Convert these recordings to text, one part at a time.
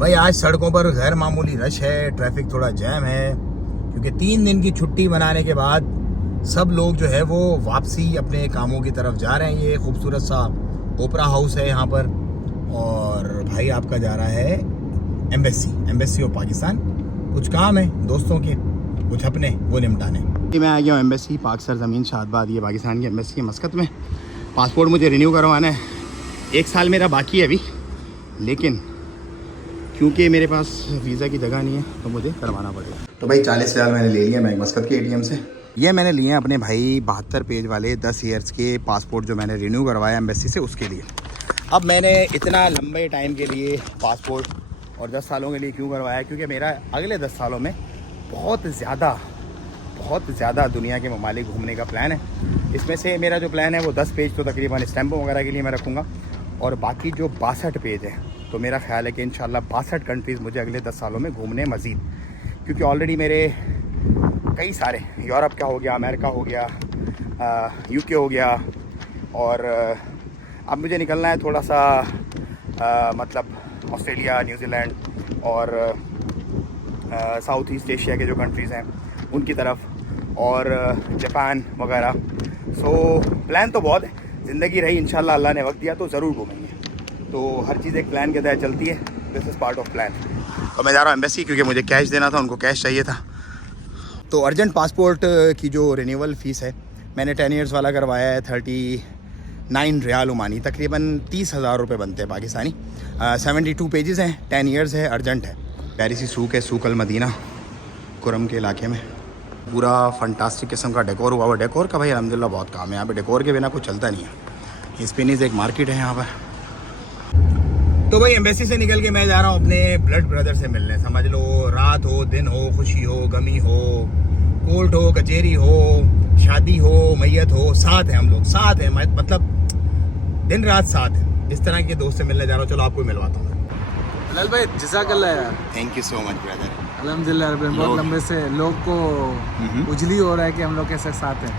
भाई आज सड़कों पर गैर मामूली रश है, ट्रैफिक थोड़ा जैम है क्योंकि 3 दिन की छुट्टी मनाने के बाद सब लोग जो है वो वापसी अपने कामों की तरफ जा रहे हैं। ये खूबसूरत सा ओपरा हाउस है यहाँ पर और भाई आपका जा रहा है एम्बेसी ऑफ पाकिस्तान। कुछ काम है दोस्तों के, कुछ अपने, वो निपटाने। मैं आ गया हूँ एम्बेसी पाक सरजमीन शादबाद, ये पाकिस्तान की एम्बेसी है मस्कत में। पासपोर्ट मुझे रिन्यू करवाना है, 1 साल मेरा बाकी है अभी, लेकिन क्योंकि मेरे पास वीज़ा की जगह नहीं है तो मुझे करवाना पड़ेगा। तो भाई 40 हज़ार मैंने ले लिया बैंक मस्कत के ATM से। ये मैंने लिए हैं अपने भाई 72 पेज वाले 10 ईयर्स के पासपोर्ट जो मैंने रिन्यू करवाया एम्बेसी से, उसके लिए। अब मैंने इतना लंबे टाइम के लिए पासपोर्ट और 10 सालों के लिए क्यों करवाया, क्योंकि मेरा अगले 10 सालों में बहुत ज़्यादा दुनिया के ममालिक घूमने का प्लान है। इसमें से मेरा जो प्लान है वो 10 पेज तो तकरीबन स्टैंपों वगैरह के लिए मैं रखूँगा और बाकी जो 62 पेज है तो मेरा ख्याल है कि इंशाल्लाह 62 कंट्रीज़ मुझे अगले 10 सालों में घूमने मज़ीद, क्योंकि ऑलरेडी मेरे कई सारे, यूरोप का हो गया, अमेरिका हो गया, UK हो गया, और अब मुझे निकलना है थोड़ा सा मतलब ऑस्ट्रेलिया, न्यूजीलैंड और साउथ ईस्ट एशिया के जो कंट्रीज़ हैं उनकी तरफ, और जापान वगैरह। सो प्लान तो बहुत है, ज़िंदगी रही इंशाल्लाह अल्लाह ने वक्त दिया तो ज़रूर घूमेंगे। तो हर चीज़ एक प्लान के तहत चलती है, this is part of plan. तो मैं जा रहा हूँ एम्बेसी क्योंकि मुझे कैश देना था, उनको कैश चाहिए था। तो अर्जेंट पासपोर्ट की जो रिन्यूअल फ़ीस है मैंने 10 ईयर्स वाला करवाया है 39 रियाल ओमानी, तकरीबन 30,000 रुपये बनते हैं पाकिस्तानी। 72 पेजेस हैं, 10 ईयर्स है, अर्जेंट है। प्यारी सी सूक है, सूक अल मदीना कुरम के इलाके में। पूरा फंटास्टिक किस्म का डेकोर हुआ हुआ। डेकोर का भाई अल्हम्दुलिल्लाह बहुत काम है यहाँ पे, डेकोर के बिना कुछ चलता नहीं है। स्पेनिश एक मार्केट है यहाँ पर। तो भाई एम्बेसी से निकल के मैं जा रहा हूँ अपने ब्लड ब्रदर से मिलने। समझ लो रात हो, दिन हो, खुशी हो, गमी हो, कोर्ट हो, कचहरी हो, शादी हो, मैयत हो, साथ हैं हम लोग, साथ हैं, मतलब दिन रात साथ है। इस तरह के दोस्त से मिलने जा रहा हूँ। चलो आपको मिलवाता हूँ। हलाल भाई जज़ाकल्लाह यार, thank you so much brother. अल्हम्दुलिल्लाह बहुत लंबे से लोग को उजली हो रहा है कि हम लोग कैसे साथ हैं।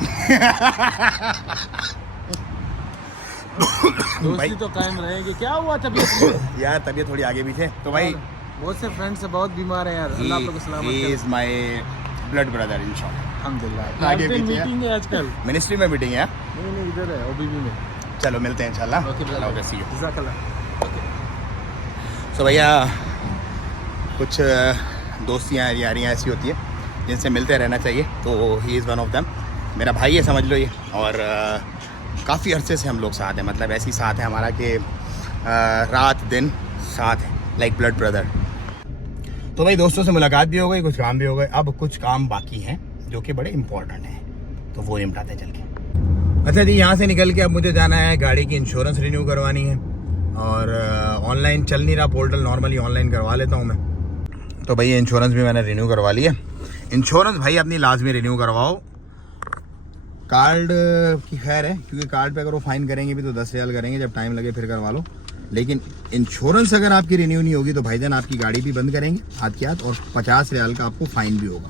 दोस्ती तो कायम रहेगी। क्या हुआ तबीयत यार तबीयत थोड़ी आगे पीछे। तो भाई बहुत से फ्रेंड्स हैं, बहुत बीमार हैं यार, अल्लाह आप लोग को सलामत करे। He is my blood brother इंशाल्लाह। अल्हम्दुलिल्लाह। आगे पीछे मीटिंग है आजकल, मिनिस्ट्री में मीटिंग है। नहीं इधर है OBB में। चलो मिलते हैं इंशाल्लाह। Okay okay see you. जज़ाकल्लाह। सो भैया कुछ दोस्तियाँ यारियाँ ऐसी होती है जिनसे मिलते रहना चाहिए, तो he is one of them. मेरा भाई है समझ लो ये, और काफ़ी अरसे से हम लोग साथ हैं, मतलब ऐसी साथ है हमारा कि रात दिन साथ है, लाइक ब्लड ब्रदर। तो भाई दोस्तों से मुलाकात भी हो गई, कुछ काम भी हो गए। अब कुछ काम बाकी हैं जो कि बड़े इंपॉर्टेंट हैं, तो वो निपटाते चल के। अच्छा जी, यहाँ से निकल के अब मुझे जाना है, गाड़ी की इंश्योरेंस रिन्यू करवानी है, और ऑनलाइन चल नहीं रहा पोर्टल, नॉर्मली ऑनलाइन करवा लेता हूँ मैं। तो भाई इंश्योरेंस भी मैंने रिन्यू करवा लिया। इंश्योरेंस भाई अपनी लाजमी रिन्यू करवाओ। कार्ड की खैर है, क्योंकि कार्ड पे अगर वो फाइन करेंगे भी तो 10 रियाल करेंगे, जब टाइम लगे फिर करवा लो। लेकिन इंश्योरेंस अगर आपकी रिन्यू नहीं होगी तो भाईजान आपकी गाड़ी भी बंद करेंगे हाथ के हाथ, और 50 रियाल का आपको फाइन भी होगा।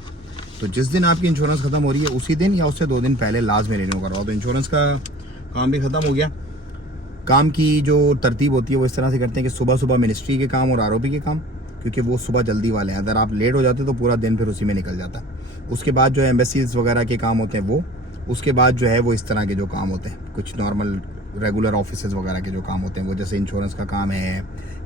तो जिस दिन आपकी इंश्योरेंस ख़त्म हो रही है उसी दिन या उससे 2 दिन पहले लाजमी रिन्यू करवाओ। तो इंश्योरेंस का काम भी ख़त्म हो गया। काम की जो तरतीब होती है वो इस तरह से करते हैं कि सुबह सुबह मिनिस्ट्री के काम और ROP के काम, क्योंकि वो सुबह जल्दी वाले हैं। अगर आप लेट हो जाते तो पूरा दिन फिर उसी में निकल जाता। उसके बाद जो है एम्बेसीज वगैरह के काम होते हैं वो, उसके बाद जो है वो इस तरह के जो काम होते हैं, कुछ नॉर्मल रेगुलर ऑफिसेज वगैरह के जो काम होते हैं वो, जैसे इंश्योरेंस का काम है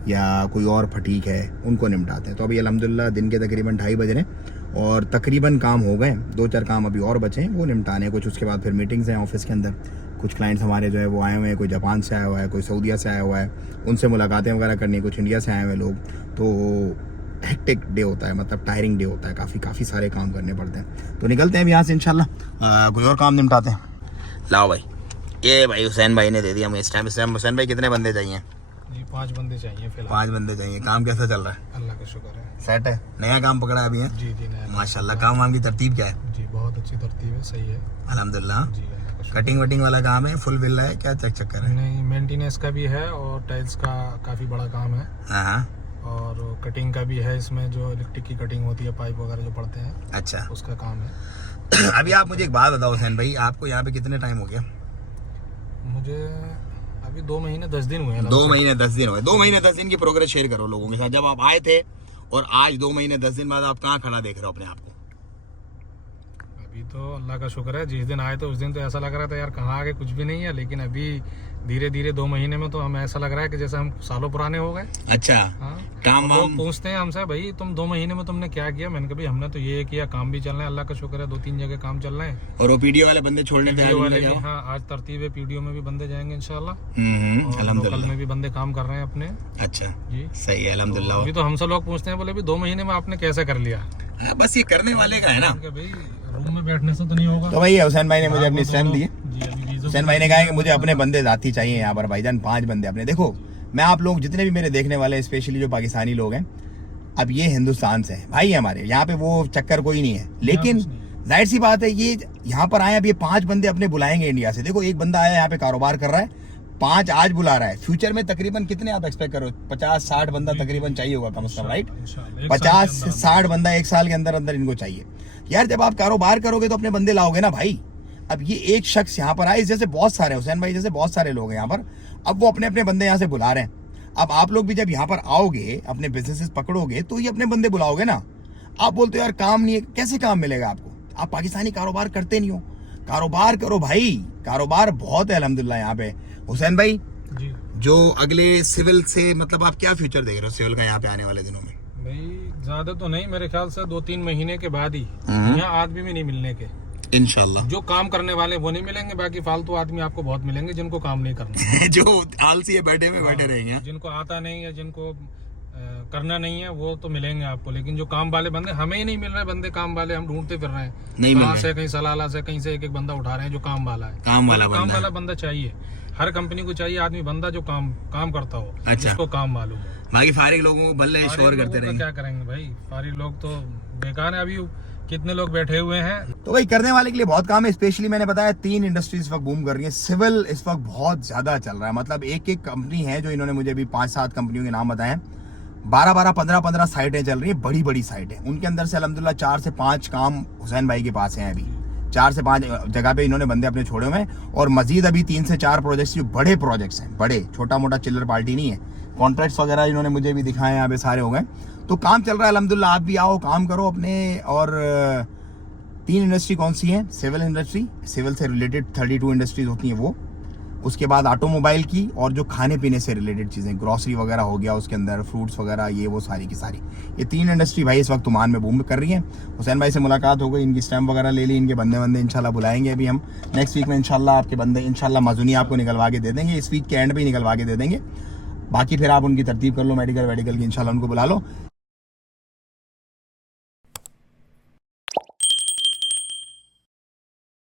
या कोई और फटीक है, उनको निपटाते हैं। तो अभी अल्हम्दुलिल्लाह दिन के तकरीबन 2:30 बज रहे हैं और तकरीबन काम हो गए। 2-4 काम अभी और बचे हैं, वो निपटाने कुछ। उसके बाद फिर मीटिंग्स हैं ऑफिस के अंदर। कुछ क्लाइंट्स हमारे जो है वो आए हुए हैं, कोई जापान से आया हुआ है, कोई सऊदीया से आया हुआ है, उनसे मुलाकातें वगैरह करनी है। कुछ इंडिया से आए हुए लोग। तो हेक्टिक डे होता है, मतलब टायरिंग डे होता है, काफ़ी सारे काम करने पड़ते हैं। तो निकलते हैं अब यहाँ से इंशाल्लाह, कोई और काम निपटाते हैं। लाओ भाई, ये भाई हुसैन भाई ने दे दिया मुझे इस टाइम। हुसैन भाई कितने बंदे चाहिए? जी 5 बंदे चाहिए फिलहाल। 5 बंदे चाहिए। काम कैसा चल रहा है? अल्लाह का शुक्र है, सेट है। नया काम पकड़ा है अभी है? जी नया माशाल्लाह। काम वाम की तरतीब क्या है? जी बहुत अच्छी तरतीब है, सही है अल्हम्दुलिल्लाह। जी। कटिंग वटिंग वाला काम है, फुल विला है, क्या चक्कर है? नहीं, मेंटेनेंस का भी है और टाइल्स का काफ़ी बड़ा काम है। हाँ, और कटिंग का भी है, इसमें जो इलेक्ट्रिक की कटिंग होती है, पाइप वगैरह जो पड़ते हैं, अच्छा उसका काम है। अभी आप मुझे एक बात बताओ हुसैन भाई, आपको यहाँ पे कितने टाइम हो गया? मुझे अभी 2 महीने 10 दिन हुए हैं। 2 महीने 10 दिन हुए। 2 महीने 10 दिन की प्रोग्रेस शेयर करो लोगों के साथ। जब आप आए थे और आज 2 महीने 10 दिन बाद आप कहाँ खड़ा देख रहे हो अपने आप को? अभी तो अल्लाह का शुक्र है, जिस दिन आए थे उस दिन तो ऐसा लग रहा था यार कहाँ आगे कुछ भी नहीं है, लेकिन अभी धीरे धीरे 2 महीने में तो हमें ऐसा लग रहा है कि जैसे हम सालों पुराने हो गए। अच्छा, हाँ, काम लोग वाम पूछते हैं हमसे भाई तुम 2 महीने में तुमने क्या किया। मैंने कहा भाई हमने तो ये किया, काम भी चल रहे हैं अल्लाह का शुक्र है, 2-3 जगह काम चल रहे हैं। और ओपीडी वाले बंदे छोड़ने थे पीडीओ वाले भी, हाँ आज तरतीब है, पीडीओ में भी बंदे जाएंगे इंशाल्लाह, और अल्हम्दुलिल्लाह। लोकल में भी बंदे काम कर रहे हैं अपने। अच्छा, जी सही है अल्हम्दुलिल्लाह। अभी तो हमसे लोग पूछते हैं बोले भी 2 महीने में आपने कैसे कर लिया? हाँ, बस ये करने वाले का है ना। भाई रूम में बैठने से तो नहीं होगा। तो भाई हुसैन भाई ने मुझे अपनी स्टैम्प दी है। जी, अभी वीज़ा हुसैन भाई ने कहा है कि मुझे अपने बंदे जाती चाहिए यहाँ पर भाईजान, 5 बंदे अपने। देखो मैं आप लोग जितने भी मेरे देखने वाले स्पेशली जो पाकिस्तानी लोग हैं, अब ये हिंदुस्तान से हैं भाई हमारे, यहाँ पे वो चक्कर कोई नहीं है। लेकिन जाहिर सी बात है ये यहाँ पर आए, अब ये 5 बंदे अपने बुलाएंगे इंडिया से। देखो एक बंदा आया यहाँ पे कारोबार कर रहा है, 5 आज बुला रहा है, फ्यूचर में तकरीबन कितने आप एक्सपेक्ट करो? 50-60 बंदा तकरीबन चाहिए होगा कम से कम, राइट? 50 से 60 बंदा 1 साल के अंदर अंदर इनको चाहिए यार। जब आप कारोबार करोगे तो अपने बंदे लाओगे ना भाई। अब ये एक शख्स यहाँ पर आए, इस जैसे बहुत सारे हुसैन भाई जैसे बहुत सारे लोग हैं यहाँ पर, अब वो अपने अपने बंदे यहाँ से बुला रहे हैं। अब आप लोग भी जब यहाँ पर आओगे, अपने बिजनेसेस पकड़ोगे तो ये अपने बंदे बुलाओगे ना। आप बोलते हो यार काम नहीं है, कैसे काम मिलेगा आपको? आप पाकिस्तानी कारोबार करते नहीं हो, कारोबार करो भाई, कारोबार बहुत है अल्हम्दुलिल्लाह यहाँ पे। हुसैन भाई जी, जो अगले सिविल से मतलब आप क्या फ्यूचर देख रहे हो सिविल का यहाँ पे आने वाले दिनों में? भाई ज्यादा तो नहीं, मेरे ख्याल से 2-3 महीने के बाद ही यहाँ आदमी भी नहीं मिलने के इंशाल्लाह। जो काम करने वाले वो नहीं मिलेंगे, बाकी फालतू आदमी आपको बहुत मिलेंगे जिनको काम नहीं करना। जो आलसी है बैठे में बैठे रहेंगे। जिनको आता नहीं है, जिनको करना नहीं है, वो तो मिलेंगे आपको, लेकिन जो काम वाले बंदे हमें ही नहीं मिल रहे, बंदे काम वाले हम ढूंढते फिर रहे हैं, नहीं मिल कहाँ रहे। से कहीं सलाला से कहीं से एक बंदा उठा रहे हैं जो काम वाला है। काम वाला काम बंदा वाला बंदा चाहिए, हर कंपनी को चाहिए आदमी बंदा जो काम करता हो, अच्छा। जिसको काम मालूम हो। बाकी फारिग लोगों को बल्ले फारिग शोर लोगों करते का रहेंगे। क्या करेंगे भाई, फारिग लोग तो बेकार है। अभी कितने लोग बैठे हुए हैं। तो भाई करने वाले के लिए बहुत काम है। स्पेशली मैंने बताया 3 इंडस्ट्रीज इस वक्त बूम कर रही है। सिविल इस वक्त बहुत ज्यादा चल रहा है, मतलब एक एक कंपनी है जो इन्होंने मुझे अभी 5-7 कंपनियों के नाम बताए हैं। 12-12, 15-15 साइटें चल रही है, बड़ी बड़ी साइटें। उनके अंदर से अल्हम्दुलिल्लाह 4 से 5 काम हुसैन भाई के पास हैं। अभी 4 से 5 जगह पे इन्होंने बंदे अपने छोड़े हुए हैं, और मजीद अभी 3 से 4 प्रोजेक्ट्स जो बड़े प्रोजेक्ट्स हैं, बड़े, छोटा मोटा चिल्लर पार्टी नहीं है। कॉन्ट्रैक्ट्स वगैरह इन्होंने मुझे भी दिखाए हैं, यहाँ पे सारे हो गए। तो काम चल रहा है अल्हम्दुलिल्लाह। आप भी आओ, काम करो अपने। और 3 इंडस्ट्री कौन सी है? सिविल इंडस्ट्री, सिविल से रिलेटेड 32 इंडस्ट्रीज होती हैं वो। उसके बाद ऑटोमोबाइल की, और जो खाने पीने से रिलेटेड चीज़ें, ग्रोसरी वगैरह हो गया, उसके अंदर फ्रूट्स वगैरह, ये वो सारी की सारी, ये 3 इंडस्ट्री भाई इस वक्त ओमान में बूम कर रही है। हुसैन भाई से मुलाकात हो गई, इनकी स्टैम्प वगैरह ले ली, इनके बंदे इंशाल्लाह बुलाएंगे अभी हम नेक्स्ट वीक में इंशाल्लाह। आपके बंदे इंशाल्लाह माजुनी आपको निकलवा के दे देंगे, इस वीक के एंड पे ही निकलवा के दे देंगे। बाकी फिर आप उनकी तरतीब कर लो, मेडिकल की, इंशाल्लाह उनको बुला लो।